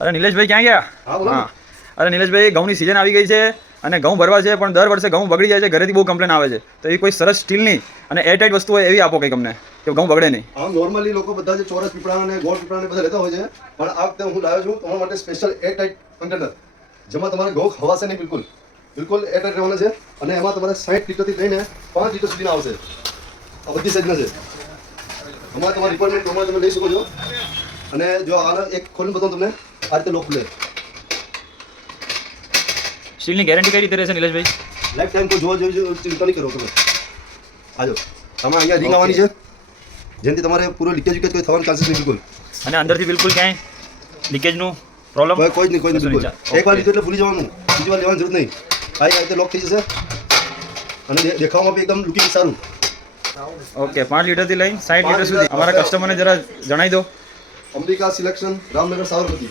અરે નિલેશભાઈ ક્યાં ગયા? હા અરે નિલેશભાઈ, ઘઉંની સિઝન આવી ગઈ છે અને ઘઉં ભરવા છે, પણ દર વર્ષે ઘઉં બગડી જાય છે, ઘરેથી બહુ કમ્પ્લેન આવે છે. તો એ કોઈ સરસ સ્ટીલની અને એરટાઇટ વસ્તુ હોય એવી આપો કંઈક અમને, કે ઘઉં બગડે નહીં. આમ નોર્મલી લોકો બધા જે ચોરસ પીપળા અને ગોળ પીપળા બધા લેતા હોય છે, પણ આ વખતે હું લાવ્યો છું તમારા માટે સ્પેશિયલ એરટાઇટ કન્ટેનર, જેમાં તમારે ઘઉં ખવાશે નહીં, બિલકુલ એરટાઇટ રહેવાના છે. અને એમાં તમારે 60 લીટરથી લઈને 5 લીટર સુધીના આવશે. આ બધી સાઈઝના છે. અમારે તમારી રિક્વાયરમેન્ટ પ્રમાણે તમે લઈ શકો છો. અને જો આને એક ખોલીને બતાવું તમને, આ રીતે લોક ખુલે. સ્ટીલની ગેરંટી કઈ રીતે રહેશે નિલેશભાઈ? લાઈફ ટાઈમ કોઈ જોવા જેવી ચિંતા નહીં કરો તમે. આજો આમાં અહીંયા રિંગ આવવાની છે, જેનાથી તમારે પૂરો લીકેજ કોઈ થવાનો ચાન્સીસ નહીં, બિલકુલ. અને અંદરથી બિલકુલ ક્યાંય લીકેજનું પ્રોબ્લેમ કોઈ જ નહીં, બિલકુલ. એકવાર લીધું એટલે ભૂલી જવાનું, બીજી વાર લેવાની જરૂર નહીં. આ રીતે લોક થઈ જશે અને દેખાવામાં બી એકદમ લુકિંગ સારું. ઓકે, 5 લીટરથી લઈને 60 લીટર સુધી અમારા કસ્ટમરને જરા જણાવી દો. અંબિકા સિલેક્શન, રામનગર, સાબરમતી.